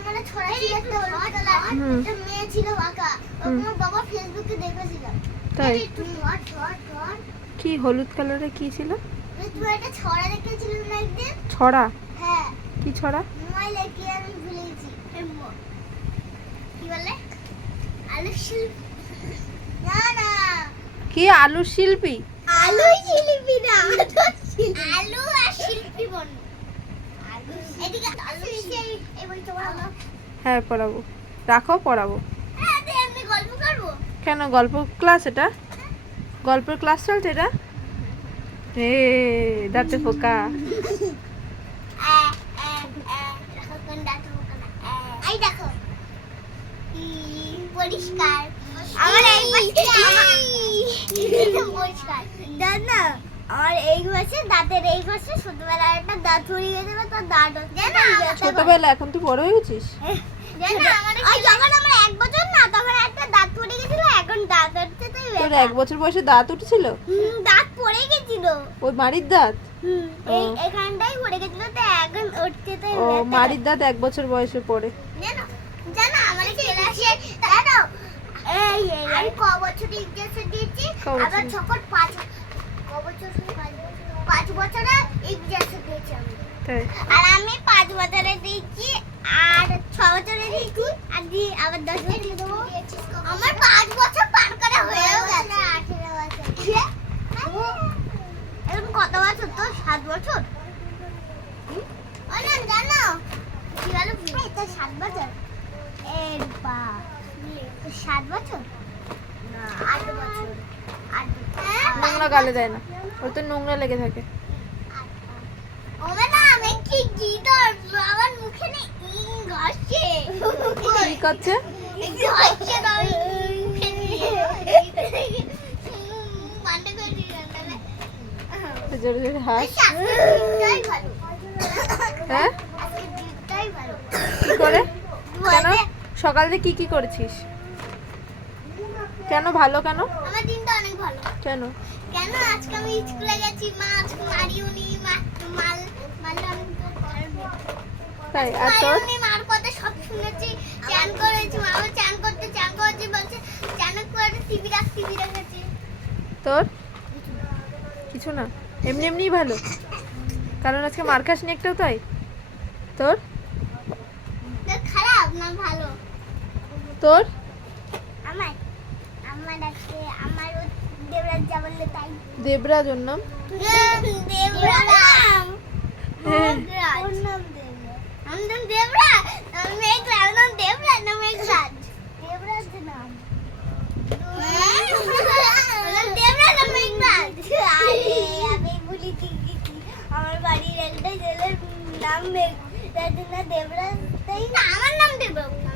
একটা ছড়া ছিল একটা হলুদ কালার একটা মেয়ে ছিল বাঁকা। আমার বাবা ফেসবুকে দেখেছিলাম তাই? কি হলুদ কালারে কি ছিল? ছড়া দেখেছিলাম না একদিন? ছড়া? হ্যাঁ। কি ছড়া? মোবাইলে কি আমি ভুলে গেছি কি বলে? আলু শিল্পী। না না। কি আলুর শিল্পী? আলু শিল্পী না আলু আর শিল্পী বন হ্যাঁ পড়াবো। রাখো পড়াবো। কেন গল্প ক্লাস এটা? গল্পের ক্লাস চলছে এটা? এ দাঁতে ই, পরিষ্কার। আমার এই না আমার এই পাশে দাঁতের এই পাশে ছোটবেলায় একটা দাঁত পড়ে গেছিল তার দাঁত জানো ছোটবেলা এখন তুই বড় হয়ে গেছিস? যখন আমার এক বছর না তখন একটা দাঁত পড়ে গেছিল এখন দাঁত তাই তোর এক বছর বয়সে দাঁত উঠেছিল? দাঁত পড়ে গেছিল। ওই মারির দাঁত। এখানটাই পড়ে গেছিল তো এখন উঠছে তাই ও মারির দাঁত এক বছর বয়সে পড়ে। জানো ক্লাসে এই এই আমি ক বছর ইতিহাসে দিয়েছি ক আবার যখন পাঁচ ক বছর পাঁচ বছরে ইতিহাসে দিয়েছি আমি। আর আমি পাঁচ বছরে দিয়েছি আর ছ বছরে দিয়েছি আর দি আবার দশ বছরে দেবো আমার পাঁচ বছর পার করা হয়েও গেছে। আঠেরো বছর এরকম কত বছর তো? সাত বছর? হুম? জানো? কি বলো? তো সাত বছর। এর বা সাত বছর? না। আট বছর। আট নোংরা গালে দেয় না। ওর তো নোংরা লেগে থাকে। কি করছে? জোরে জোরে হাস। ভালো। হ্যাঁ? কি করে? কেন? সকাল থেকে কি কি করেছিস? কেন ভালো কেন? আমার দিনটা অনেক ভালো। কেন? কেন আজকে আমি স্কুলে গেছি? মা আজকে মারিউনি মা মাল মারলে আমি তো পারব তাই আর মারিউনি মার কথা সব শুনেছি চান করেছি মা আমার চান করতে চান করেছি বলছে চান করে টিভি রাখ টিভি রেখেছি। তোর? কিছু না এমনি এমনিই ভালো। কারণ আজকে মার খাসনি একটাও তাই। তোর? তো খারাপ না ভালো। তোর? আমার আমার আজকে আমার দেবরাজ যা বললে দেবরাজ ওর নাম? আমার বাড়ির একটা ছেলের নাম দেবরাজ। তাই না? আমার নাম দেবরাজ।